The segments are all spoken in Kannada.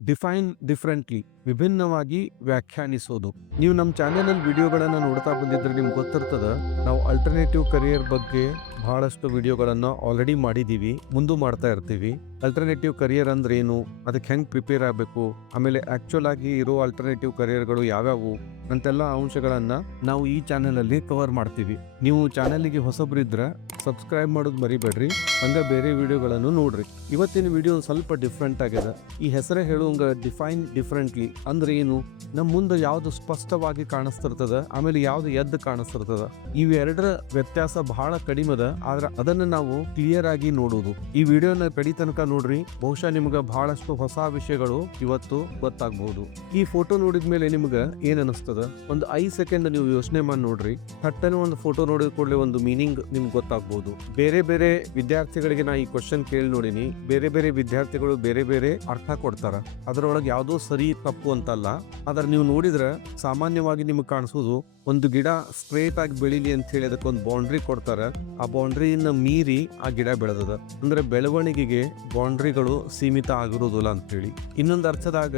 ಡಿಫೈನ್ ಡಿಫ್ರೆಂಟ್ಲಿ, ವಿಭಿನ್ನವಾಗಿ ವ್ಯಾಖ್ಯಾನಿಸೋದು. ನೀವು ನಮ್ಮ ಚಾನೆಲ್ ವಿಡಿಯೋಗಳನ್ನು ನೋಡ್ತಾ ಬಂದಿದ್ರೆ ನಿಮ್ಗೆ ಗೊತ್ತಿರ್ತದ, ನಾವು ಅಲ್ಟರ್ನೇಟಿವ್ ಕರಿಯರ್ ಬಗ್ಗೆ ಬಹಳಷ್ಟು ವಿಡಿಯೋಗಳನ್ನು ಆಲ್ರೆಡಿ ಮಾಡಿದ್ದೀವಿ, ಮುಂದೆ ಮಾಡ್ತಾ ಇರ್ತೀವಿ. ಅಲ್ಟರ್ನೇಟಿವ್ ಕರಿಯರ್ ಅಂದ್ರೆ ಏನು, ಅದಕ್ಕೆ ಹೆಂಗೆ ಪ್ರಿಪೇರ್ ಆಗಬೇಕು, ಆಮೇಲೆ ಆಕ್ಚುಲ್ ಆಗಿ ಇರೋ ಅಲ್ಟರ್ನೇಟಿವ್ ಕರಿಯರ್ಗಳು ಯಾವ್ಯಾವು ಅಂತೆಲ್ಲ ಅಂಶಗಳನ್ನ ನಾವು ಈ ಚಾನೆಲ್ ಅಲ್ಲಿ ಕವರ್ ಮಾಡ್ತೀವಿ. ನೀವು ಚಾನೆಲ್ಗೆ ಹೊಸಬ್ರಿದ್ರೆ ಸಬ್ಸ್ಕ್ರೈಬ್ ಮಾಡೋದು ಮರಿಬೇಡ್ರಿ, ಹಂಗ ಬೇರೆ ವಿಡಿಯೋಗಳನ್ನು ನೋಡ್ರಿ. ಇವತ್ತಿನ ವಿಡಿಯೋ ಸ್ವಲ್ಪ ಡಿಫ್ರೆಂಟ್ ಆಗಿದೆ. ಈ ಹೆಸರೇ ಹೇಳುವಂಗ ಡಿಫೈನ್ ಡಿಫ್ರೆಂಟ್ಲಿ ಅಂದ್ರೆ ಏನು, ನಮ್ಮ ಮುಂದೆ ಯಾವ್ದು ಸ್ಪಷ್ಟವಾಗಿ ಕಾಣಿಸ್ತಿರ್ತದ, ಆಮೇಲೆ ಯಾವ್ದು ಎದ್ದು ಕಾಣಿಸ್ತಿರ್ತದ, ಇವೆರಡರ ವ್ಯತ್ಯಾಸ ಬಹಳ ಕಡಿಮೆ ಅದ. ಆದ್ರೆ ಅದನ್ನ ನಾವು ಕ್ಲಿಯರ್ ಆಗಿ ನೋಡುವುದು. ಈ ವಿಡಿಯೋನ ಕಡಿ ತನಕ ನೋಡ್ರಿ, ಬಹುಶಃ ನಿಮ್ಗೆ ಬಹಳಷ್ಟು ಹೊಸ ವಿಷಯಗಳು ಇವತ್ತು ಗೊತ್ತಾಗಬಹುದು. ಈ ಫೋಟೋ ನೋಡಿದ್ಮೇಲೆ ನಿಮ್ಗೆ ಏನ್ ಅನಿಸ್ತದ, ಒಂದು 5 ಸೆಕೆಂಡ್ ನೀವು ಯೋಚನೆ ಮಾಡಿ ನೋಡ್ರಿ. ಥಟ್ಟನೆ ಒಂದು ಫೋಟೋ ನೋಡಿದ ಕೂಡಲೇ ಒಂದು ಮೀನಿಂಗ್ ನಿಮ್ಗೆ ಗೊತ್ತಾಗ್ಬಹುದು. ಬೇರೆ ಬೇರೆ ವಿದ್ಯಾರ್ಥಿಗಳಿಗೆ ನಾ ಈ ಕ್ವಶನ್ ಕೇಳಿ ನೋಡಿನಿ, ಬೇರೆ ಬೇರೆ ವಿದ್ಯಾರ್ಥಿಗಳು ಬೇರೆ ಬೇರೆ ಅರ್ಥ ಕೊಡ್ತಾರ. ಅದರೊಳಗೆ ಯಾವುದೋ ಸರಿ ತಪ್ಪು ಅಂತಲ್ಲ, ಆದ್ರೆ ನೀವು ನೋಡಿದ್ರೆ ಸಾಮಾನ್ಯವಾಗಿ ನಿಮ್ಗೆ ಕಾಣಿಸೋದು, ಒಂದು ಗಿಡ ಸ್ಟ್ರೇಟ್ ಆಗಿ ಬೆಳಿಲಿ ಅಂತ ಹೇಳಿ ಅದಕ್ಕೊಂದು ಬೌಂಡ್ರಿ ಕೊಡ್ತಾರೆ. ಆ ಬೌಂಡ್ರಿನ ಮೀರಿ ಆ ಗಿಡ ಬೆಳೆದದ ಅಂದ್ರೆ ಬೆಳವಣಿಗೆಗೆ ಬೌಂಡ್ರಿಗಳು ಸೀಮಿತ ಆಗಿರೋದಿಲ್ಲ ಅಂತ ಹೇಳಿ. ಇನ್ನೊಂದು ಅರ್ಥದಾಗ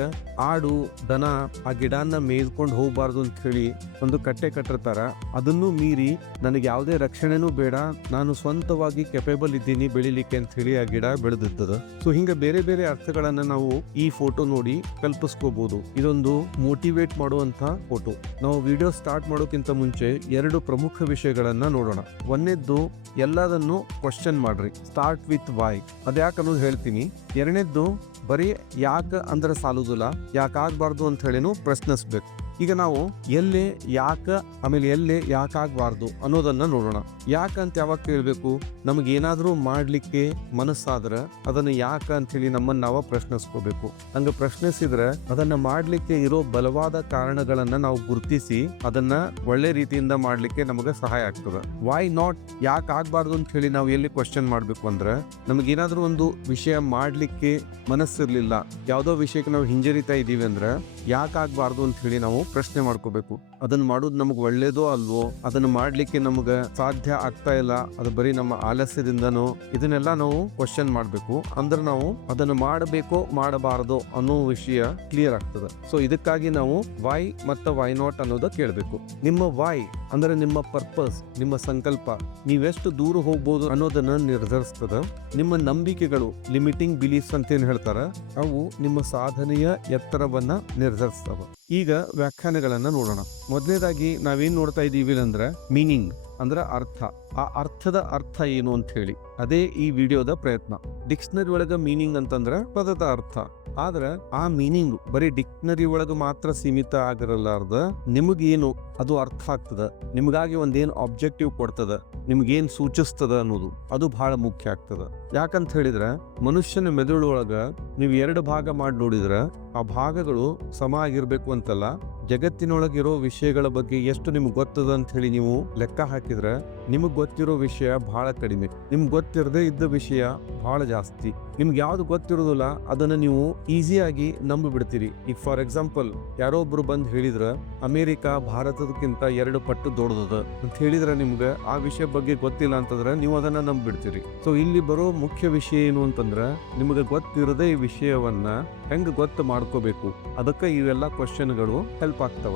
ಆಡು ದನ ಆ ಗಿಡನ ಮೇಯ್ಕೊಂಡು ಹೋಗ್ಬಾರ್ದು ಅಂತ ಹೇಳಿ ಒಂದು ಕಟ್ಟೆ ಕಟ್ಟಿರ್ತಾರ. ಅದನ್ನು ಮೀರಿ ನನಗೆ ಯಾವುದೇ ರಕ್ಷಣೆನೂ ಬೇಡ, ನಾನು ಸ್ವಂತವಾಗಿ ಕೆಪೇಬಲ್ ಇದ್ದೀನಿ ಬೆಳಿಲಿಕ್ಕೆ ಅಂತ ಹೇಳಿ ಆ ಗಿಡ ಬೆಳೆದಿರ್ತದ. ಸೊ ಹಿಂಗ ಬೇರೆ ಬೇರೆ ಅರ್ಥಗಳನ್ನ ನಾವು ಈ ಫೋಟೋ ನೋಡಿ ಕಲ್ಪಿಸ್ಕೋಬಹುದು. ಇದೊಂದು ಮೋಟಿವೇಟ್ ಮಾಡುವಂತ ಫೋಟೋ. ನಾವು ವಿಡಿಯೋ ಸ್ಟಾರ್ಟ್ ಮಾಡೋಕ್ಕಿಂತ ಮುಂಚೆ 2 ಪ್ರಮುಖ ವಿಷಯಗಳನ್ನ ನೋಡೋಣ. ಒಂದನೇದ್ದು, ಎಲ್ಲದನ್ನು ಕ್ವಶನ್ ಮಾಡ್ರಿ, ಸ್ಟಾರ್ಟ್ ವಿತ್ ವೈ, ಅದ್ಯಾಕೆ ಅನ್ನೋದು ಹೇಳ್ತೀನಿ. ಎರಡನೇದ್ದು, ಬರೀ ಯಾಕ ಅಂದ್ರೆ ಸಾಲುದಿಲ್ಲ, ಯಾಕಾಗಬಾರ್ದು ಅಂತ ಹೇಳಿನೂ ಪ್ರಶ್ನಿಸ್ಬೇಕು. ಈಗ ನಾವು ಎಲ್ಲೇ ಯಾಕ ಆಮೇಲೆ ಎಲ್ಲೇ ಯಾಕಾಗಬಾರ್ದು ಅನ್ನೋದನ್ನ ನೋಡೋಣ. ಯಾಕಂತ ಯಾವಾಗ ಕೇಳಬೇಕು, ನಮಗೇನಾದ್ರೂ ಮಾಡ್ಲಿಕ್ಕೆ ಮನಸ್ಸಾದ್ರೆ ಅದನ್ನ ಯಾಕ ಅಂತ ಹೇಳಿ ನಮ್ಮನ್ನ ನಾವು ಪ್ರಶ್ನಿಸ್ಕೋಬೇಕು. ಹಂಗ ಪ್ರಶ್ನಿಸಿದ್ರೆ ಅದನ್ನ ಮಾಡ್ಲಿಕ್ಕೆ ಇರೋ ಬಲವಾದ ಕಾರಣಗಳನ್ನ ನಾವು ಗುರುತಿಸಿ ಅದನ್ನ ಒಳ್ಳೆ ರೀತಿಯಿಂದ ಮಾಡ್ಲಿಕ್ಕೆ ನಮಗೆ ಸಹಾಯ ಆಗ್ತದೆ. ವೈ ನಾಟ್, ಯಾಕೆ ಆಗ್ಬಾರ್ದು ಅಂತ ಹೇಳಿ ನಾವು ಎಲ್ಲಿ ಕ್ವಶನ್ ಮಾಡ್ಬೇಕು ಅಂದ್ರೆ, ನಮಗೇನಾದ್ರೂ ಒಂದು ವಿಷಯ ಮಾಡ್ಲಿಕ್ಕೆ ಮನಸ್ಸಿರ್ಲಿಲ್ಲ, ಯಾವ್ದೋ ವಿಷಯಕ್ಕೆ ನಾವು ಹಿಂಜರಿತಾ ಇದೀವಿ ಅಂದ್ರೆ ಯಾಕಾಗಬಾರ್ದು ಅಂತ ಹೇಳಿ ನಾವು ಪ್ರಶ್ನೆ ಮಾಡ್ಕೋಬೇಕು. ಅದನ್ನ ಮಾಡೋದು ನಮಗ್ ಒಳ್ಳೇದೋ ಅಲ್ವೋ, ಅದನ್ನ ಮಾಡ್ಲಿಕ್ಕೆ ನಮಗ ಸಾಧ್ಯ ಆಗ್ತಾ ಇಲ್ಲ, ಅದು ಬರೀ ನಮ್ಮ ಆಲಸ್ಯದಿಂದನೋ, ಇದನ್ನೆಲ್ಲ ನಾವು ಕ್ವಶನ್ ಮಾಡ್ಬೇಕು. ಅಂದ್ರೆ ನಾವು ಅದನ್ನ ಮಾಡಬೇಕೋ ಮಾಡಬಾರದೋ ಅನ್ನೋ ವಿಷಯ ಕ್ಲಿಯರ್ ಆಗ್ತದೆ. ಸೊ ಇದಕ್ಕಾಗಿ ನಾವು ವೈ ಮತ್ತು ವೈ ನಾಟ್ ಅನ್ನೋದ ಕೇಳಬೇಕು. ನಿಮ್ಮ ವೈ ಅಂದ್ರೆ ನಿಮ್ಮ ಪರ್ಪಸ್, ನಿಮ್ಮ ಸಂಕಲ್ಪ, ನೀವೆಷ್ಟು ದೂರ ಹೋಗ್ಬೋದು ಅನ್ನೋದನ್ನ ನಿರ್ಧರಿಸ್ತದ. ನಿಮ್ಮ ನಂಬಿಕೆಗಳು, ಲಿಮಿಟಿಂಗ್ ಬಿಲೀಫ್ಸ್ ಅಂತ ಏನ್ ಹೇಳ್ತಾರ, ಅವು ನಿಮ್ಮ ಸಾಧನೆಯ ಎತ್ತರವನ್ನ ನಿರ್ಧರಿಸ್ತವ. ಈಗ ವ್ಯಾಖ್ಯಾನಗಳನ್ನ ನೋಡೋಣ. ಮೊದಲನೇದಾಗಿ ನಾವೇನ್ ನೋಡ್ತಾ ಇದೀವಿ ಅಂದ್ರೆ ಮೀನಿಂಗ್ ಅಂದ್ರೆ ಅರ್ಥ. ಆ ಅರ್ಥದ ಅರ್ಥ ಏನು ಅಂತ ಹೇಳಿ ಅದೇ ಈ ವಿಡಿಯೋದ ಪ್ರಯತ್ನ. ಡಿಕ್ಷನರಿ ಒಳಗ ಮೀನಿಂಗ್ ಅಂತಂದ್ರ ಪದದ ಅರ್ಥ. ಆದ್ರೆ ಆ ಮೀನಿಂಗ್ ಬರೀ ಡಿಕ್ಷನರಿ ಒಳಗ ಮಾತ್ರ ಸೀಮಿತ ಆಗಿರಲಾರ್ದ ನಿಮಗೇನು ಅದು ಅರ್ಥ ಆಗ್ತದ, ನಿಮಗಾಗಿ ಒಂದೇನು ಆಬ್ಜೆಕ್ಟಿವ್ ಕೊಡ್ತದ, ನಿಮ್ಗೇನ್ ಸೂಚಿಸ್ತದ ಅನ್ನೋದು ಅದು ಬಹಳ ಮುಖ್ಯ ಆಗ್ತದ. ಯಾಕಂತ ಹೇಳಿದ್ರೆ ಮನುಷ್ಯನ ಮೆದುಳೊಳಗ ನೀವು 2 ಭಾಗ ಮಾಡಿ ನೋಡಿದ್ರ ಆ ಭಾಗಗಳು ಸಮ ಆಗಿರ್ಬೇಕು ಅಂತಲ್ಲ. ಜಗತ್ತಿನೊಳಗಿರೋ ವಿಷಯಗಳ ಬಗ್ಗೆ ಎಷ್ಟು ನಿಮ್ಗೆ ಗೊತ್ತದ ಅಂತ ಹೇಳಿ ನೀವು ಲೆಕ್ಕ ಹಾಕಿದ್ರೆ ನಿಮಗ್ ಗೊತ್ತಿರೋ ವಿಷಯ ಬಹಳ ಕಡಿಮೆ, ನಿಮ್ಗೆ ಗೊತ್ತಿರದೇ ಇದ್ದ ವಿಷಯ ಬಹಳ ಜಾಸ್ತಿ. ನಿಮ್ಗೆ ಯಾವ್ದು ಗೊತ್ತಿರೋದಿಲ್ಲ ಅದನ್ನ ನೀವು ಈಸಿಯಾಗಿ ನಂಬಿ ಬಿಡ್ತೀರಿ. ಈಗ ಫಾರ್ ಎಕ್ಸಾಂಪಲ್ ಯಾರೋ ಒಬ್ರು ಬಂದು ಹೇಳಿದ್ರ ಅಮೇರಿಕ ಭಾರತದಕ್ಕಿಂತ 2 ಪಟ್ಟು ದೊಡ್ಡದ ಅಂತ ಹೇಳಿದ್ರೆ ನಿಮ್ಗೆ ಆ ವಿಷಯ ಬಗ್ಗೆ ಗೊತ್ತಿಲ್ಲ ಅಂತಂದ್ರೆ ನೀವು ಅದನ್ನ ನಂಬಿಡ್ತೀರಿ. ಸೊ ಇಲ್ಲಿ ಬರೋ ಮುಖ್ಯ ವಿಷಯ ಏನು ಅಂತಂದ್ರ, ನಿಮ್ಗೆ ಗೊತ್ತಿರದೇ ಈ ವಿಷಯವನ್ನ ಹೆಂಗ್ ಗೊತ್ತು ಮಾಡ್ಕೋಬೇಕು, ಅದಕ್ಕೆ ಇವೆಲ್ಲ ಕ್ವಶನ್ಗಳು ಹೆಲ್ಪ್ ಆಗ್ತವ.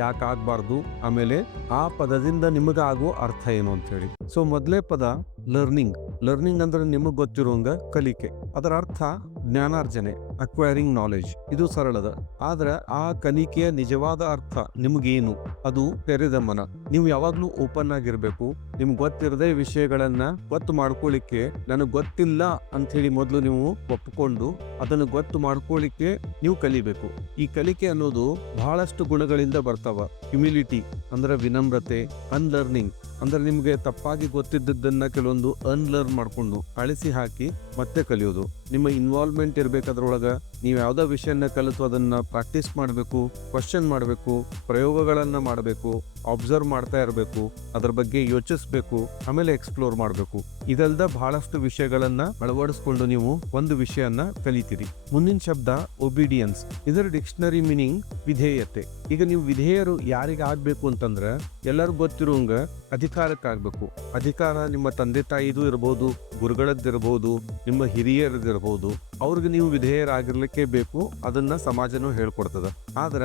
ಯಾಕಾಗಬಾರ್ದು, ಆಮೇಲೆ ಆ ಪದದಿಂದ ನಿಮಗಾಗೋ ಅರ್ಥ ಏನು ಅಂತ ಹೇಳಿ. ಸೊ ಮೊದಲೇ ಪದ ಲರ್ನಿಂಗ್. ಲರ್ನಿಂಗ್ ಅಂದ್ರೆ ನಿಮಗ್ ಗೊತ್ತಿರೋಂಗ ಕಲಿಕೆ, ಅದರ ಅರ್ಥ ಜ್ಞಾನಾರ್ಜನೆ, ಅಕ್ವೈರಿಂಗ್ ನಾಲೆಜ್. ಇದು ಸರಳದ. ಆದ್ರೆ ಆ ಕಲಿಕೆಯ ನಿಜವಾದ ಅರ್ಥ ನಿಮ್ಗೇನು, ಅದು ತೆರೆದ ಮನ. ನೀವು ಯಾವಾಗ್ಲೂ ಓಪನ್ ಆಗಿರ್ಬೇಕು. ನಿಮ್ಗೆ ಗೊತ್ತಿರದೇ ವಿಷಯಗಳನ್ನ ಗೊತ್ತು ಮಾಡ್ಕೊಳ್ಳಿಕ್ಕೆ ನನಗ್ ಗೊತ್ತಿಲ್ಲ ಅಂತ ಹೇಳಿ ಮೊದಲು ನೀವು ಒಪ್ಪಿಕೊಂಡು ಅದನ್ನು ಗೊತ್ತು ಮಾಡ್ಕೊಳ್ಳಿಕ್ಕೆ ನೀವು ಕಲಿಬೇಕು. ಈ ಕಲಿಕೆ ಅನ್ನೋದು ಬಹಳಷ್ಟು ಗುಣಗಳಿಂದ ಬರ್ತಾವ. ಹ್ಯುಮಿಲಿಟಿ ಅಂದ್ರೆ ವಿನಮ್ರತೆ, ಅನ್ಲರ್ನಿಂಗ್ ಅಂದ್ರೆ ನಿಮ್ಗೆ ತಪ್ಪಾಗಿ ಗೊತ್ತಿದ್ದದನ್ನ ಕೆಲವೊಂದು ಅನ್ಲರ್ನ್ ಮಾಡ್ಕೊಂಡು ಅಳಿಸಿ ಹಾಕಿ ಮತ್ತೆ ಕಲಿಯೋದು. ನಿಮ್ಮ ಇನ್ವಾಲ್ವ್ಮೆಂಟ್ ಇರ್ಬೇಕು ಅದ್ರೊಳಗ. ನೀವು ಯಾವ್ದೋ ವಿಷಯನ ಕಲಿತು ಅದನ್ನ ಪ್ರಾಕ್ಟೀಸ್ ಮಾಡಬೇಕು, ಕ್ವಶನ್ ಮಾಡಬೇಕು, ಪ್ರಯೋಗಗಳನ್ನ ಮಾಡಬೇಕು, ಅಬ್ಸರ್ವ್ ಮಾಡ್ತಾ ಇರಬೇಕು, ಅದ್ರ ಬಗ್ಗೆ ಯೋಚಿಸ್ಬೇಕು, ಆಮೇಲೆ ಎಕ್ಸ್ಪ್ಲೋರ್ ಮಾಡಬೇಕು. ಇದಲ್ದ ಬಹಳಷ್ಟು ವಿಷಯಗಳನ್ನ ಅಳವಡಿಸ್ಕೊಂಡು ನೀವು ಒಂದು ವಿಷಯನ ಕಲಿತೀರಿ. ಮುಂದಿನ ಶಬ್ದ ಒಬಿಡಿಯನ್ಸ್. ಇದರ ಡಿಕ್ಷನರಿ ಮೀನಿಂಗ್ ವಿಧೇಯತೆ. ಈಗ ನೀವು ವಿಧೇಯರು ಯಾರಿಗೆ ಆಗ್ಬೇಕು ಅಂತಂದ್ರೆ ಎಲ್ಲರಿಗೂ ಗೊತ್ತಿರುವಂಗ ಅಧಿಕಾರಕ್ಕಾಗಬೇಕು. ಅಧಿಕಾರ ನಿಮ್ಮ ತಂದೆ ತಾಯಿದು ಇರಬಹುದು, ಗುರುಗಳದ್ದಿರಬಹುದು, ನಿಮ್ಮ ಹಿರಿಯರದಿರ್ಬೋದು, ಅವ್ರಿಗೆ ನೀವು ವಿಧೇಯರಾಗಿರ್ಲಿಕ್ಕೆ ಬೇಕು. ಅದನ್ನ ಸಮಾಜನೂ ಹೇಳ್ಕೊಡ್ತದ. ಆದ್ರ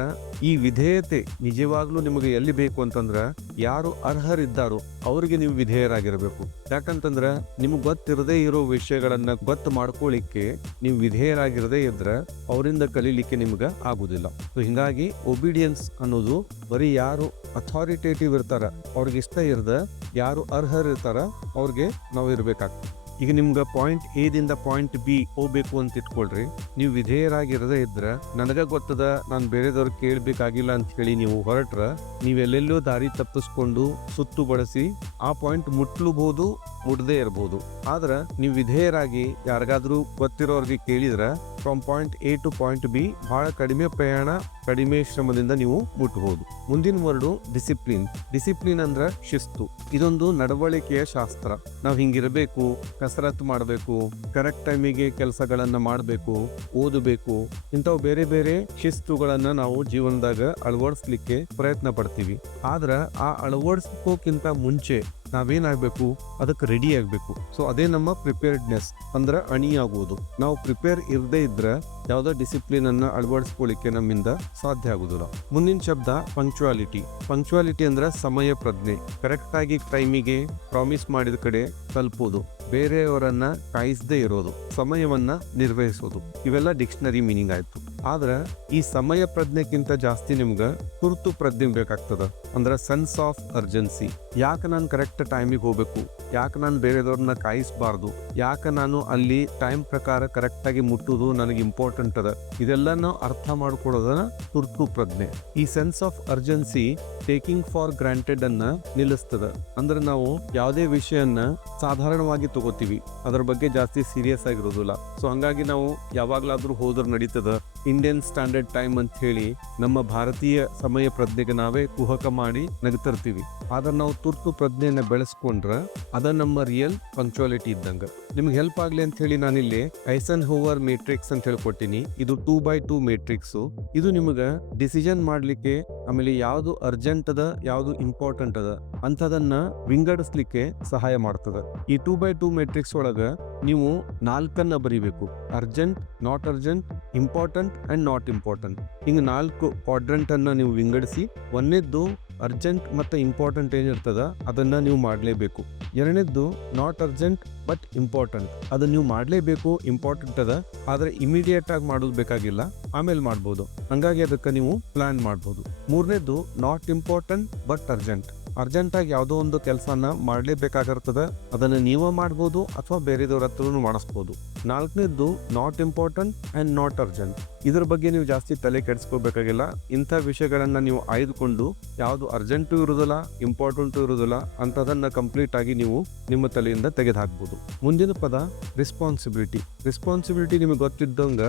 ಈ ವಿಧೇಯತೆ ನಿಜವಾಗ್ಲೂ ನಿಮಗೆ ಎಲ್ಲಿ ಬೇಕು ಅಂತಂದ್ರ ಯಾರು ಅರ್ಹರಿದ್ದಾರೋ ಅವ್ರಿಗೆ ನೀವು ವಿಧೇಯರಾಗಿರ್ಬೇಕು. ಯಾಕಂತಂದ್ರ ನಿಮ್ಗೆ ಗೊತ್ತಿರದೇ ಇರೋ ವಿಷಯಗಳನ್ನ ಗೊತ್ತು ಮಾಡ್ಕೊಳ್ಳಿಕ್ಕೆ ನೀವು ವಿಧೇಯರಾಗಿರದೇ ಇದ್ರ ಅವರಿಂದ ಕಲೀಲಿಕ್ಕೆ ನಿಮ್ಗೆ ಆಗುದಿಲ್ಲ. ಸೊ ಹಿಂಗಾಗಿ ಒಬಿಡಿಯನ್ಸ್ ಅನ್ನೋದು ಬರೀ ಯಾರು ಅಥಾರಿಟೇಟಿವ್ ಇರ್ತಾರ ಅವ್ರಿಗೆ ಇಷ್ಟ ಇರ್ದ, ಯಾರು ಅರ್ಹರಿರ್ತಾರ ಅವ್ರಿಗೆ ನಾವು ಇರ್ಬೇಕಾಗ್ತದೆ. ಈಗ ನಿಮ್ಗೆ ಪಾಯಿಂಟ್ ಎ ದಿಂದ ಪಾಯಿಂಟ್ ಬಿ ಹೋಗ್ಬೇಕು ಅಂತ ಇಟ್ಕೊಳ್ರಿ. ನೀವು ವಿಧೇಯರಾಗಿರದೇ ಇದ್ರ ನನಗ ಗೊತ್ತದ, ನಾನು ಬೇರೆದವ್ರಿಗೆ ಕೇಳ್ಬೇಕಾಗಿಲ್ಲ ಅಂತ ಹೇಳಿ ನೀವು ಹೊರಟ್ರ ನೀವೆಲ್ಲೆಲ್ಲೋ ದಾರಿ ತಪ್ಪಿಸ್ಕೊಂಡು ಸುತ್ತು ಬಳಸಿ ಆ ಪಾಯಿಂಟ್ ಮುಟ್ಲಬಹುದು, ಮುಟ್ದೇ ಇರ್ಬೋದು. ಆದ್ರ ನೀವು ವಿಧೇಯರಾಗಿ ಯಾರಿಗಾದ್ರೂ ಗೊತ್ತಿರೋರ್ಗೆ ಕೇಳಿದ್ರ from point A to point B ಬಹಳ ಕಡಿಮೆ ಪ್ರಯಾಣ, ಕಡಿಮೆ ಶ್ರಮದಿಂದ ನೀವು ಮುಟ್ಟಬಹುದು. ಮುಂದಿನ ವರ್ಡು ಡಿಸಿಪ್ಲಿನ್. ಡಿಸಿಪ್ಲಿನ್ ಅಂದ್ರ ಶಿಸ್ತು. ಇದೊಂದು ನಡವಳಿಕೆಯ ಶಾಸ್ತ್ರ. ನಾವು ಹಿಂಗಿರಬೇಕು, ಕಸರತ್ತು ಮಾಡಬೇಕು, ಕರೆಕ್ಟ್ ಟೈಮಿಗೆ ಕೆಲಸಗಳನ್ನ ಮಾಡಬೇಕು, ಓದಬೇಕು, ಇಂಥವು ಬೇರೆ ಬೇರೆ ಶಿಸ್ತುಗಳನ್ನ ನಾವು ಜೀವನದಾಗ ಅಳವಡಿಸ್ಲಿಕ್ಕೆ ಪ್ರಯತ್ನ ಪಡ್ತೀವಿ. ಆದ್ರ ಆ ಅಳವಡಿಸ್ಕೋಕ್ಕಿಂತ ಮುಂಚೆ ನಾವೇನಾಗಬೇಕು, ಅದಕ್ಕೆ ರೆಡಿ ಆಗಬೇಕು. ಸೊ ಅದೇ ನಮ್ಮ ಪ್ರಿಪೇರ್ಡ್ನೆಸ್ ಅಂದ್ರ ಅಣಿ ಆಗುವುದು. ನಾವು ಪ್ರಿಪೇರ್ ಇರದೇ ಇದ್ರ ಯಾವುದೋ ಡಿಸಿಪ್ಲಿನ್ ಅನ್ನ ಅಳವಡಿಸ್ಕೊಳ್ಳಿಕ್ಕೆ ನಮ್ಮಿಂದ ಸಾಧ್ಯ ಆಗುದಿಲ್ಲ. ಮುಂದಿನ ಶಬ್ದ ಪಂಕ್ಚುಯಾಲಿಟಿ. ಪಂಕ್ಚುಯಾಲಿಟಿ ಅಂದ್ರ ಸಮಯ ಪ್ರಜ್ಞೆ. ಕರೆಕ್ಟ್ ಆಗಿ ಟೈಮಿಗೆ ಪ್ರಾಮಿಸ್ ಮಾಡಿದ ಕಡೆ ತಲುಪೋದು, ಬೇರೆಯವರನ್ನ ಕಾಯಿಸದೇ ಇರೋದು, ಸಮಯವನ್ನ ನಿರ್ವಹಿಸೋದು. ಇವೆಲ್ಲ ಡಿಕ್ಷನರಿ ಮೀನಿಂಗ್ ಆಯ್ತು. ಆದ್ರ ಈ ಸಮಯ ಪ್ರಜ್ಞೆಕ್ಕಿಂತ ಜಾಸ್ತಿ ನಿಮ್ಗ ತುರ್ತು ಪ್ರಜ್ಞೆ ಬೇಕಾಗ್ತದ. ಅಂದ್ರ ಸೆನ್ಸ್ ಆಫ್ ಅರ್ಜೆನ್ಸಿ. ಯಾಕೆ ನಾನು ಕರೆಕ್ಟ್ ಟೈಮಿಗೆ ಹೋಗ್ಬೇಕು, ಯಾಕೆ ನಾನು ಬೇರೆದವ್ರನ್ನ ಕಾಯಿಸಬಾರ್ದು, ಯಾಕೆ ನಾನು ಅಲ್ಲಿ ಟೈಮ್ ಪ್ರಕಾರ ಕರೆಕ್ಟ್ ಆಗಿ ಮುಟ್ಟುವುದು ನನಗೆ ಇಂಪಾರ್ಟೆಂಟ್ ಅದ, ಇದೆಲ್ಲ ನಾವು ಅರ್ಥ ಮಾಡ್ಕೊಳ್ಳೋದನ್ನ ತುರ್ತು ಪ್ರಜ್ಞೆ. ಈ sense of urgency taking for granted ಅನ್ನ ನಿಲ್ಲಿಸ್ತದ. ಅಂದ್ರೆ ನಾವು ಯಾವುದೇ ವಿಷಯನ್ನ ಸಾಧಾರಣವಾಗಿ ತಗೋತೀವಿ, ಅದರ ಬಗ್ಗೆ ಜಾಸ್ತಿ ಸೀರಿಯಸ್ ಆಗಿರೋದಿಲ್ಲ. ಸೊ ಹಂಗಾಗಿ ನಾವು ಯಾವಾಗ್ಲಾದ್ರೂ ಹೋದ್ರ ನಡೀತದ, ಇಂಡಿಯನ್ ಸ್ಟ್ಯಾಂಡರ್ಡ್ ಟೈಮ್ ಅಂತ ಹೇಳಿ ನಮ್ಮ ಭಾರತೀಯ ಸಮಯ ಪ್ರಜ್ಞೆಗೆ ನಾವೇ ಕುಹಕ ಮಾಡಿ ನಗ್ತಿರ್ತೀವಿ. ಆದ್ರೆ ನಾವು ತುರ್ತು ಪ್ರಜ್ಞೆಯನ್ನ ಬೆಳೆಸ್ಕೊಂಡ್ರ ಅದ ನಮ್ಮ ರಿಯಲ್ ಪಂಕ್ಚುಯಾಲಿಟಿ ಇದ್ದಂಗ. ನಿಮ್ಗೆ ಹೆಲ್ಪ್ ಆಗ್ಲಿ ಅಂತ ಹೇಳಿ ನಾನಿಲ್ಲಿ ಐಸನ್ಹೋವರ್ ಮ್ಯಾಟ್ರಿಕ್ಸ್ ಅಂತ ಹೇಳ್ಕೊಟ್ಟಿನಿ. ಇದು 2x2 ಮ್ಯಾಟ್ರಿಕ್ಸ್. ಇದು ನಿಮ್ಗ ಡಿಸಿಷನ್ ಮಾಡ್ಲಿಕ್ಕೆ, ಆಮೇಲೆ ಯಾವ್ದು ಅರ್ಜೆಂಟ್ ಅದ ಯಾವ್ದು ಇಂಪಾರ್ಟೆಂಟ್ ಅದ ಅಂತದನ್ನ ವಿಂಗಡಿಸ್ಲಿಕ್ಕೆ ಸಹಾಯ ಮಾಡ್ತದ. ಈ 2x2 ಮ್ಯಾಟ್ರಿಕ್ಸ್ ಒಳಗ ನೀವು 4 ಬರಿಬೇಕು. Urgent, not urgent, important and not important. ಹಿಂಗ 4 ಕ್ವಾಡ್ರೆಂಟ್ ಅನ್ನ ನೀವು ವಿಂಗಡಿಸಿ, ಒಂದನೇದ್ದು ಅರ್ಜೆಂಟ್ ಮತ್ತೆ ಇಂಪಾರ್ಟೆಂಟ್ ಏನಿರ್ತದ ಅದನ್ನ ನೀವು ಮಾಡಲೇಬೇಕು. ಎರಡನೇದ್ದು ನಾಟ್ ಅರ್ಜೆಂಟ್ ಬಟ್ ಇಂಪಾರ್ಟೆಂಟ್, ಅದನ್ನ ನೀವು ಮಾಡಲೇಬೇಕು, ಇಂಪಾರ್ಟೆಂಟ್ ಅದ, ಆದ್ರೆ ಇಮಿಡಿಯೇಟ್ ಆಗಿ ಮಾಡೋದು ಬೇಕಾಗಿಲ್ಲ, ಆಮೇಲೆ ಮಾಡ್ಬೋದು. ಹಂಗಾಗಿ ಅದಕ್ಕೆ ನೀವು ಪ್ಲಾನ್ ಮಾಡ್ಬೋದು. ಮೂರನೇದ್ದು not important but urgent. Urgent ಆಗಿ ಯಾವುದೋ ಒಂದು ಕೆಲಸನ ಮಾಡಲೇಬೇಕಾಗಿರ್ತದ, ಅದನ್ನ ನೀವೇ ಮಾಡ್ಬೋದು ಅಥವಾ ಬೇರೆದವ್ರ ಹತ್ರನೂ ಮಾಡಿಸ್ಬೋದು. ನಾಲ್ಕನೇದ್ದು not important and not urgent. ಇದ್ರ ಬಗ್ಗೆ ನೀವು ಜಾಸ್ತಿ ತಲೆ ಕೆಡಿಸ್ಕೋಬೇಕಾಗಿಲ್ಲ. ಇಂಥ ವಿಷಯಗಳನ್ನ ನೀವು ಆಯ್ದುಕೊಂಡು ಯಾವುದು ಅರ್ಜೆಂಟು ಇರುವುದಿಲ್ಲ, ಇಂಪಾರ್ಟೆಂಟು ಇರುವುದಿಲ್ಲ ಅಂತದನ್ನ ಕಂಪ್ಲೀಟ್ ಆಗಿ ನೀವು ನಿಮ್ಮ ತಲೆಯಿಂದ ತೆಗೆದು ಹಾಕ್ಬೋದು. ಮುಂದಿನ ಪದ ರೆಸ್ಪಾನ್ಸಿಬಿಲಿಟಿ. ರೆಸ್ಪಾನ್ಸಿಬಿಲಿಟಿ ನಿಮಗೆ ಗೊತ್ತಿದ್ದಂಗ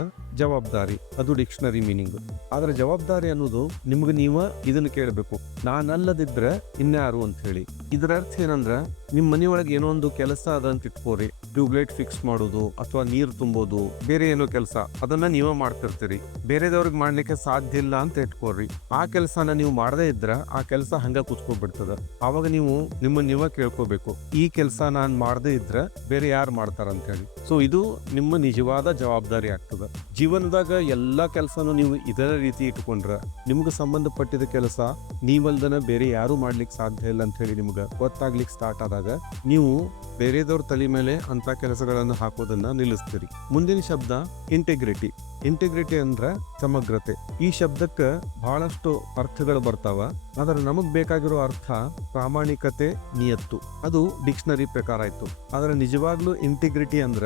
ಜವಾಬ್ದಾರಿ, ಅದು ಡಿಕ್ಷನರಿ ಮೀನಿಂಗ್. ಆದ್ರೆ ಜವಾಬ್ದಾರಿ ಅನ್ನೋದು ನಿಮ್ಗೆ ನೀವ ಇದನ್ನ ಕೇಳಬೇಕು, ನಾನಲ್ಲದಿದ್ರೆ ಇನ್ಯಾರು ಅಂತ ಹೇಳಿ. ಇದರ ಅರ್ಥ ಏನಂದ್ರ, ನಿಮ್ ಮನೆಯೊಳಗೆ ಏನೋ ಒಂದು ಕೆಲಸ ಅದ ಅಂತ ಇಟ್ಕೋರಿ, ಟ್ಯೂಬ್ಲೈಟ್ ಫಿಕ್ಸ್ ಮಾಡೋದು ಅಥವಾ ನೀರು ತುಂಬೋದು, ಬೇರೆ ಏನೋ ಕೆಲಸ, ಅದನ್ನ ನೀವೇ ಮಾಡ್ತಿರ್ತೀರಿ. ಬೇರೆದವ್ರಿಗೆ ಮಾಡ್ಲಿಕ್ಕೆ ಸಾಧ್ಯ ಇಲ್ಲ ಅಂತ ಇಟ್ಕೋರಿ. ಆ ಕೆಲಸನ ನೀವು ಮಾಡದೇ ಇದ್ರ ಆ ಕೆಲಸ ಹಂಗ ಕುತ್ಕೊಬಿಡ್ತದ. ಆವಾಗ ನೀವು ನೀವೇ ಕೇಳ್ಕೋಬೇಕು, ಈ ಕೆಲಸ ನಾನ್ ಮಾಡದೇ ಇದ್ರ ಬೇರೆ ಯಾರು ಮಾಡ್ತಾರ ಅಂತ ಹೇಳಿ. ಸೊ ಇದು ನಿಮ್ಮ ನಿಜವಾದ ಜವಾಬ್ದಾರಿ ಆಗ್ತದ. ಜೀವನದಾಗ ಎಲ್ಲಾ ಕೆಲಸನೂ ನೀವು ಇದರ ರೀತಿ ಇಟ್ಕೊಂಡ್ರ ನಿಮ್ಗೆ ಸಂಬಂಧಪಟ್ಟಿದ ಕೆಲಸ ನೀವಲ್ದನ ಬೇರೆ ಯಾರು ಮಾಡ್ಲಿಕ್ಕೆ ಸಾಧ್ಯ ಇಲ್ಲ ಅಂತ ಹೇಳಿ ನಿಮ್ಗೆ ಗೊತ್ತಾಗ್ಲಿಕ್ಕೆ ಸ್ಟಾರ್ಟ್ ಆದಾಗ ನೀವು ಬೇರೆದವ್ರ ತಲೆ ಮೇಲೆ ಅಂತ ಕೆಲಸಗಳನ್ನು ಹಾಕೋದನ್ನ ನಿಲ್ಲಿಸ್ತೀರಿ. ಮುಂದಿನ ಶಬ್ದ ಇಂಟೆಗ್ರಿಟಿ. ಇಂಟೆಗ್ರಿಟಿ ಅಂದ್ರ ಸಮಗ್ರತೆ. ಈ ಶಬ್ದಕ್ಕೆ ಬಹಳಷ್ಟು ಅರ್ಥಗಳು ಬರ್ತಾವ. ಆದ್ರೆ ನಮಗ್ ಬೇಕಾಗಿರೋ ಅರ್ಥ ಪ್ರಾಮಾಣಿಕತೆ, ನಿಯತ್ತು. ಅದು ಡಿಕ್ಷನರಿ ಪ್ರಕಾರ ಆಯ್ತು. ಆದ್ರೆ ನಿಜವಾಗ್ಲೂ ಇಂಟಿಗ್ರಿಟಿ ಅಂದ್ರ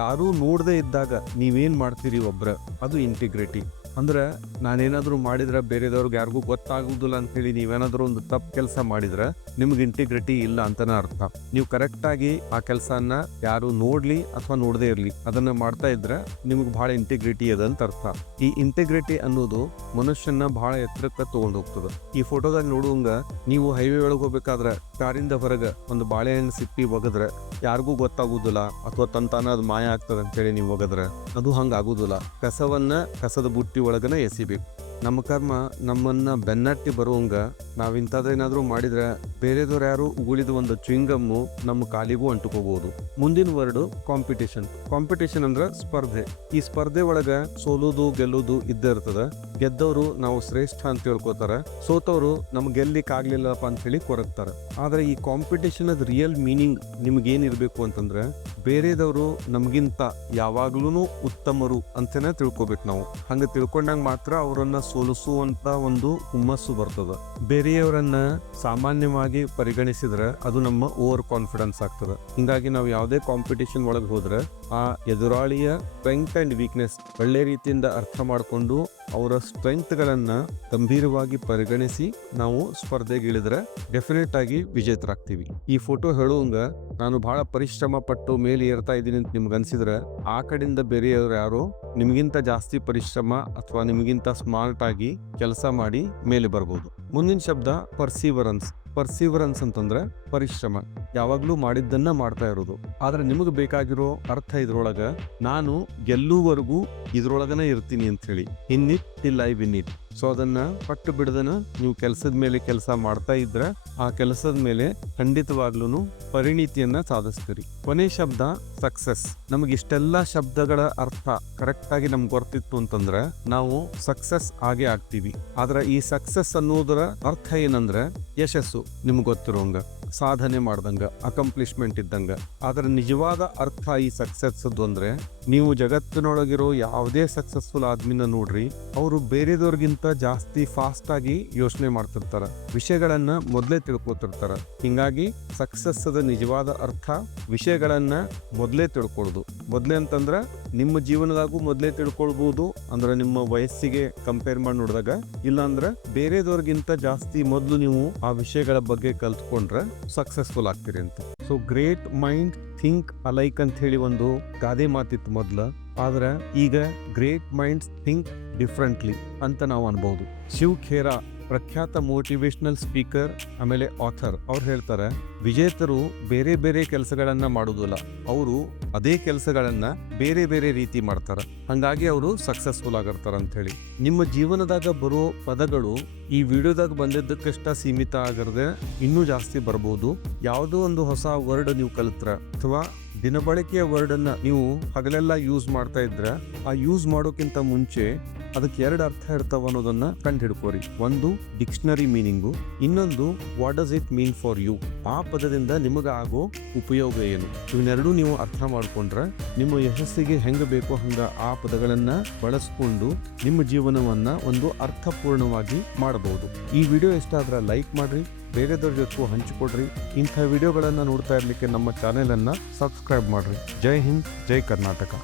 ಯಾರೂ ನೋಡದೆ ಇದ್ದಾಗ ನೀವೇನ್ ಮಾಡ್ತೀರಿ ಒಬ್ರ, ಅದು ಇಂಟಿಗ್ರಿಟಿ. ಅಂದ್ರೆ ನಾನೇನಾದ್ರೂ ಮಾಡಿದ್ರೆ ಬೇರೆದವ್ರಿಗೆ ಯಾರಿಗೂ ಗೊತ್ತಾಗುದಿಲ್ಲ ಅಂತ ಹೇಳಿ ನೀವೇನಾದ್ರೂ ಒಂದು ತಪ್ಪು ಕೆಲಸ ಮಾಡಿದ್ರೆ ನಿಮ್ಗೆ ಇಂಟಿಗ್ರಿಟಿ ಇಲ್ಲ ಅಂತಾನೆ ಅರ್ಥ. ನೀವು ಕರೆಕ್ಟ್ ಆಗಿ ಆ ಕೆಲಸನ ಯಾರು ನೋಡ್ಲಿ ಅಥವಾ ನೋಡದೇ ಇರ್ಲಿ ಅದನ್ನ ಮಾಡ್ತಾ ಇದ್ರೆ ನಿಮ್ಗೆ ಬಹಳ ಇಂಟಿಗ್ರಿಟಿ ಅದ ಅಂತ ಅರ್ಥ. ಈ ಇಂಟಿಗ್ರಿಟಿ ಅನ್ನೋದು ಮನುಷ್ಯನ ಬಹಳ ಎತ್ತರಕ್ಕೆ ತಗೊಂಡು ಹೋಗ್ತದೆ. ಈ ಫೋಟೋದಾಗ ನೋಡುವಂಗ ನೀವು ಹೈವೇ ಒಳಗೆ ಹೋಗ್ಬೇಕಾದ್ರೆ ಕಾರಿಂದ ಹೊರಗೆ ಒಂದು ಬಾಳೆಹಣ್ಣು ಸಿಪ್ಪಿ ಒಗದ್ರೆ ಯಾರಿಗೂ ಗೊತ್ತಾಗುದಿಲ್ಲ, ಅಥವಾ ತಂತಾನ ಅದು ಮಾಯ ಆಗ್ತದೆ ಅಂತ ಹೇಳಿ ನೀವು ಒಗದ್ರೆ ಅದು ಹಂಗ ಆಗುದಿಲ್ಲ. ಕಸವನ್ನ ಕಸದ ಬುಟ್ಟಿ ಒಳಗನ ಎಸಿಬೇಕು. ನಮ್ಮ ಕರ್ಮ ನಮ್ಮನ್ನ ಬೆನ್ನಟ್ಟಿ ಬರುವಂಗ ನಾವ್ ಇಂಥದ್ದೇನಾದ್ರೂ ಮಾಡಿದ್ರೆ ಬೇರೆದವ್ರು ಯಾರು ಉಗುಳಿದ ಒಂದು ಚ್ವಿಂಗಮ್ಮು ನಮ್ಮ ಕಾಲಿಗೂ ಅಂಟುಕೋಬಹುದು. ಮುಂದಿನ ವರ್ಡ್ ಕಾಂಪಿಟೇಷನ್. ಕಾಂಪಿಟೇಷನ್ ಅಂದ್ರ ಸ್ಪರ್ಧೆ. ಈ ಸ್ಪರ್ಧೆ ಒಳಗ ಸೋಲುದು ಗೆಲ್ಲುದು ಇದ್ದೇ ಇರ್ತದ. ಗೆದ್ದವರು ನಾವು ಶ್ರೇಷ್ಠ ಅಂತ ತಿಳ್ಕೊತಾರ, ಸೋತವರು ನಮ್ಗೆ ಗೆಲ್ಲಿಕ್ ಆಗ್ಲಿಲ್ಲಪ್ಪ ಅಂತ ಹೇಳಿ ಕೊರಗ್ತಾರ. ಆದ್ರೆ ಈ ಕಾಂಪಿಟೇಷನ್ ಅದ್ ರಿಯಲ್ ಮೀನಿಂಗ್ ನಿಮ್ಗೇನಿರ್ಬೇಕು ಅಂತಂದ್ರೆ ಬೇರೆದವರು ನಮ್ಗಿಂತ ಯಾವಾಗ್ಲೂ ಉತ್ತಮರು ಅಂತಾನೆ ತಿಳ್ಕೊಬೇಕು. ನಾವು ಹಂಗ ತಿಳ್ಕೊಂಡಾಗ ಮಾತ್ರ ಅವರನ್ನ ಸೋಲಿಸುವಂತ ಒಂದು ಹುಮ್ಮಸ್ಸು ಬರ್ತದ. ಬೇರೆಯವರನ್ನ ಸಾಮಾನ್ಯವಾಗಿ ಪರಿಗಣಿಸಿದ್ರೆ ಅದು ನಮ್ಮ ಓವರ್ ಕಾನ್ಫಿಡೆನ್ಸ್ ಆಗ್ತದ. ಹಿಂಗಾಗಿ ನಾವು ಯಾವುದೇ ಕಾಂಪಿಟೇಷನ್ ಒಳಗೆ ಹೋದ್ರೆ ಆ ಎದುರಾಳಿಯ ಸ್ಟ್ರೆಂಗ್ತ್ ಅಂಡ್ ವೀಕ್ನೆಸ್ ಒಳ್ಳೆ ರೀತಿಯಿಂದ ಅರ್ಥ ಮಾಡಿಕೊಂಡು ಅವರ ಸ್ಟ್ರೆಂಗ್ತ್ ಗಳನ್ನ ಗಂಭೀರವಾಗಿ ಪರಿಗಣಿಸಿ ನಾವು ಸ್ಪರ್ಧೆಗೆ ಇಳಿದ್ರೆ ಡೆಫಿನೆಟ್ ಆಗಿ ವಿಜೇತರಾಗ್ತೀವಿ. ಈ ಫೋಟೋ ಹೇಳುವಂಗ ನಾನು ಬಹಳ ಪರಿಶ್ರಮ ಪಟ್ಟು ಮೇಲೆ ಏರ್ತಾ ಇದ್ದೀನಿ ಅಂತ ನಿಮ್ಗೆ ಅನ್ಸಿದ್ರೆ ಆ ಕಡೆಯಿಂದ ಬೇರೆಯವರು ಯಾರೋ ನಿಮ್ಗಿಂತ ಜಾಸ್ತಿ ಪರಿಶ್ರಮ ಅಥವಾ ನಿಮ್ಗಿಂತ ಸ್ಮಾರ್ಟ್ ಆಗಿ ಕೆಲಸ ಮಾಡಿ ಮೇಲೆ ಬರ್ಬೋದು. ಮುಂದಿನ ಶಬ್ದ ಪರ್ಸೀವರೆನ್ಸ್. ಪರ್ಸೀವರೆನ್ಸ್ ಅಂತಂದ್ರೆ ಪರಿಶ್ರಮ, ಯಾವಾಗ್ಲೂ ಮಾಡಿದ್ದನ್ನ ಮಾಡ್ತಾ ಇರೋದು. ಆದ್ರೆ ನಿಮಗೆ ಬೇಕಾಗಿರೋ ಅರ್ಥ ಇದ್ರೊಳಗ ನಾನು ಗೆಲ್ಲುವರೆಗೂ ಇದ್ರೊಳಗನೆ ಇರ್ತೀನಿ ಅಂತ ಹೇಳಿ, in it till I win it. So ಅದನ್ನ ಪಟ್ಟು ಬಿಡದನ ನೀವು ಕೆಲಸದ ಮೇಲೆ ಕೆಲಸ ಮಾಡ್ತಾ ಇದ್ರೆ ಆ ಕೆಲಸದ ಮೇಲೆ ಖಂಡಿತವಾಗ್ಲೂ ಪರಿಣಿತಿಯನ್ನ ಸಾಧಿಸ್ತೀರಿ. ಕೊನೆ ಶಬ್ದ ಸಕ್ಸಸ್. ನಮ್ಗೆ ಇಷ್ಟೆಲ್ಲಾ ಶಬ್ದಗಳ ಅರ್ಥ ಕರೆಕ್ಟ್ ಆಗಿ ನಮ್ಗೆ ಗೊತ್ತಿತ್ತು ಅಂತಂದ್ರೆ ನಾವು ಸಕ್ಸಸ್ ಆಗೇ ಆಗ್ತೀವಿ. ಆದ್ರೆ ಈ ಸಕ್ಸಸ್ ಅನ್ನೋದರ ಅರ್ಥ ಏನಂದ್ರೆ ಯಶಸ್ಸು, ನಿಮ್ಗೆ ಗೊತ್ತಿರೋಂಗ ಸಾಧನೆ ಮಾಡ್ದಂಗ, ಅಕಂಪ್ಲಿಷ್ಮೆಂಟ್ ಇದ್ದಂಗ. ಆದ್ರೆ ನಿಜವಾದ ಅರ್ಥ ಈ ಸಕ್ಸಸ್ ಅಂದ್ರೆ ನೀವು ಜಗತ್ತಿನೊಳಗಿರೋ ಯಾವುದೇ ಸಕ್ಸಸ್ಫುಲ್ ಆದ್ಮಿನ ನೋಡ್ರಿ, ಅವರು ಬೇರೆದವ್ರಿಗಿಂತ ಜಾಸ್ತಿ ಫಾಸ್ಟ್ ಆಗಿ ಯೋಚನೆ ಮಾಡ್ತಿರ್ತಾರ, ವಿಷಯಗಳನ್ನ ಮೊದ್ಲೇ ತಿಳ್ಕೊತಿರ್ತಾರ. ಹಿಂಗಾಗಿ ಸಕ್ಸಸ್ ಅದ ನಿಜವಾದ ಅರ್ಥ ವಿಷಯಗಳನ್ನ ಮೊದ್ಲೇ ತಿಳ್ಕೊಳ್ಳೋದು. ಮೊದ್ಲೇ ಅಂತಂದ್ರ ನಿಮ್ಮ ಜೀವನದಾಗೂ ಮೊದ್ಲೇ ತಿಳ್ಕೊಳ್ಬಹುದು, ಅಂದ್ರೆ ನಿಮ್ಮ ವಯಸ್ಸಿಗೆ ಕಂಪೇರ್ ಮಾಡಿ ನೋಡಿದಾಗ. ಇಲ್ಲಾಂದ್ರೆ ಬೇರೆದವ್ರಿಗಿಂತ ಜಾಸ್ತಿ ಮೊದ್ಲು ನೀವು ಆ ವಿಷಯಗಳ ಬಗ್ಗೆ ಕಲ್ತ್ಕೊಂಡ್ರೆ ಸಕ್ಸಸ್ಫುಲ್ ಆಗ್ತೀರಿ ಅಂತ. So great mind think alike ಅಂತ ಹೇಳಿ ಒಂದು ಗಾದೆ ಮಾತಿತ್ತು ಮೊದ್ಲ, ಆದ್ರೆ ಈಗ ಗ್ರೇಟ್ ಮೈಂಡ್ಸ್ ಥಿಂಕ್ ಡಿಫ್ರೆಂಟ್ಲಿ ಅಂತ ನಾವು ಅನ್ಬಹುದು. ಶಿವ್ ಖೇರಾ ಪ್ರಖ್ಯಾತ ಮೋಟಿವೇಶನಲ್ ಸ್ಪೀಕರ್ ಆಮೇಲೆ ಆಥರ್ ಅವ್ರು ಹೇಳ್ತಾರೆ, ವಿಜೇತರು ಬೇರೆ ಬೇರೆ ಕೆಲಸಗಳನ್ನ ಮಾಡುವುದಿಲ್ಲ, ಅವರು ಅದೇ ಕೆಲಸಗಳನ್ನ ಬೇರೆ ಬೇರೆ ರೀತಿ ಮಾಡ್ತಾರ, ಹಂಗಾಗಿ ಅವರು ಸಕ್ಸಸ್ಫುಲ್ ಆಗಿರ್ತಾರ ಅಂತ ಹೇಳಿ. ನಿಮ್ಮ ಜೀವನದಾಗ ಬರೋ ಪದಗಳು ಈ ವಿಡಿಯೋದಾಗ ಬಂದಿದ್ದಕ್ಕಷ್ಟ ಸೀಮಿತ ಆಗಿರದೆ ಇನ್ನೂ ಜಾಸ್ತಿ ಬರ್ಬೋದು. ಯಾವುದೋ ಒಂದು ಹೊಸ ವರ್ಡ್ ನೀವು ಕಲಿತ್ರ ಅಥವಾ ದಿನಬಳಕೆಯ ವರ್ಡ್ ಅನ್ನ ನೀವು ಹಗಲೆಲ್ಲ ಯೂಸ್ ಮಾಡ್ತಾ ಇದ್ರೆ ಆ ಯೂಸ್ ಮಾಡೋಕ್ಕಿಂತ ಮುಂಚೆ ಅದಕ್ಕೆ 2 ಅರ್ಥ ಇರ್ತಾವ ಅನ್ನೋದನ್ನ ಕಂಡು ಹಿಡ್ಕೋರಿ. ಒಂದು ಡಿಕ್ಷನರಿ ಮೀನಿಂಗು, ಇನ್ನೊಂದು what does it mean for you. ಆ ಪದದಿಂದ ನಿಮಗೆ ಆಗೋ ಉಪಯೋಗ ಏನು, ಇವನ್ನೆರಡೂ ನೀವು ಅರ್ಥ ಮಾಡ್ಕೊಂಡ್ರೆ ನಿಮ್ಮ ಯಶಸ್ಸಿಗೆ ಹೆಂಗ ಬೇಕೋ ಹಂಗ ಆ ಪದಗಳನ್ನ ಬಳಸ್ಕೊಂಡು ನಿಮ್ಮ ಜೀವನವನ್ನ ಒಂದು ಅರ್ಥಪೂರ್ಣವಾಗಿ ಮಾಡಬಹುದು. ಈ ವಿಡಿಯೋ ಇಷ್ಟ ಆದ್ರೆ ಲೈಕ್ ಮಾಡ್ರಿ, ಬೇರೆದವ್ರ ಜೊತೆಗೂ ಹಂಚಿಕೊಡ್ರಿ. ಇಂಥ ವಿಡಿಯೋಗಳನ್ನ ನೋಡ್ತಾ ಇರ್ಲಿಕ್ಕೆ ನಮ್ಮ ಚಾನೆಲ್ ಅನ್ನ ಸಬ್ಸ್ಕ್ರೈಬ್ ಮಾಡ್ರಿ. ಜೈ ಹಿಂದ್, ಜೈ ಕರ್ನಾಟಕ.